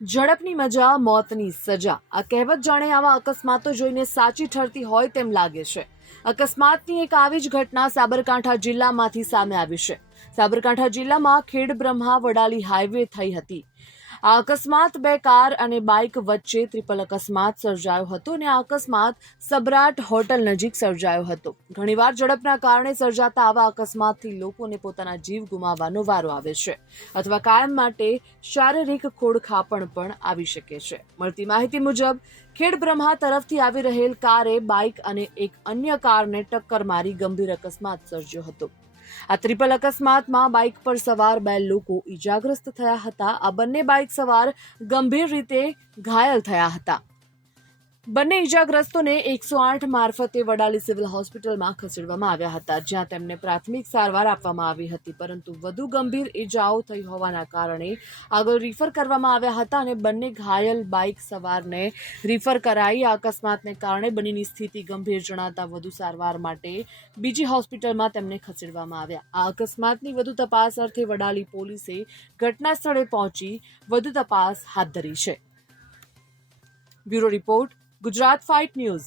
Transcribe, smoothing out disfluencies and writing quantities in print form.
ઝડપની મજા મોતની સજા આ કહેવત જાણે આવા અકસ્માતો જોઈને સાચી ઠરતી હોય તેમ લાગે છે। અકસ્માતની એક આવી જ ઘટના સાબરકાંઠા જિલ્લામાંથી સામે આવી છે। સાબરકાંઠા જિલ્લામાં ખેડબ્રહ્મા વડાલી હાઈવે થઈ હતી। આ અકસ્માત બે કાર અને બાઇક વચ્ચે ટ્રિપલ અકસ્માત સર્જાયો હતો અને આ અકસ્માત સબરાટ હોટલ નજીક સર્જાયો હતો। ઘણીવાર ઝડપના કારણે સર્જાતા આવા અકસ્માતથી લોકોને પોતાના જીવ ગુમાવવાનો વારો આવે છે અથવા કાયમ માટે શારીરિક ખોડખાપણ પણ આવી શકે છે। મળતી માહિતી મુજબ ખેડબ્રહ્મા તરફથી આવી રહેલ કારે બાઇક અને એક અન્ય કારને ટક્કર મારી ગંભીર અકસ્માત સર્જ્યો હતો। આ ટ્રિપલ અકસ્માતમાં બાઇક પર સવાર બે લોકો ઈજાગ્રસ્ત થયા હતા। આ બંને બાઇક સવાર ગંભીર રીતે ઘાયલ થયા હતા। બંને ઈજાગ્રસ્તોને 108 મારફતે વડાલી સિવિલ હોસ્પિટલમાં ખસેડવામાં આવ્યા હતા, જ્યાં તેમને પ્રાથમિક સારવાર આપવામાં આવી હતી, પરંતુ વધુ ગંભીર ઈજાઓ થઈ હોવાના કારણે આગળ રિફર કરવામાં આવ્યા હતા અને બંને ઘાયલ બાઇક સવારને રિફર કરાઈ। આ અકસ્માતને કારણે બંનેની સ્થિતિ ગંભીર જણાતા વધુ સારવાર માટે બીજી હોસ્પિટલમાં તેમને ખસેડવામાં આવ્યા। આ અકસ્માતની વધુ તપાસ અર્થે વડાલી પોલીસે ઘટના સ્થળે પહોંચી વધુ તપાસ હાથ ધરી છે। Bureau report, Gujarat fight news.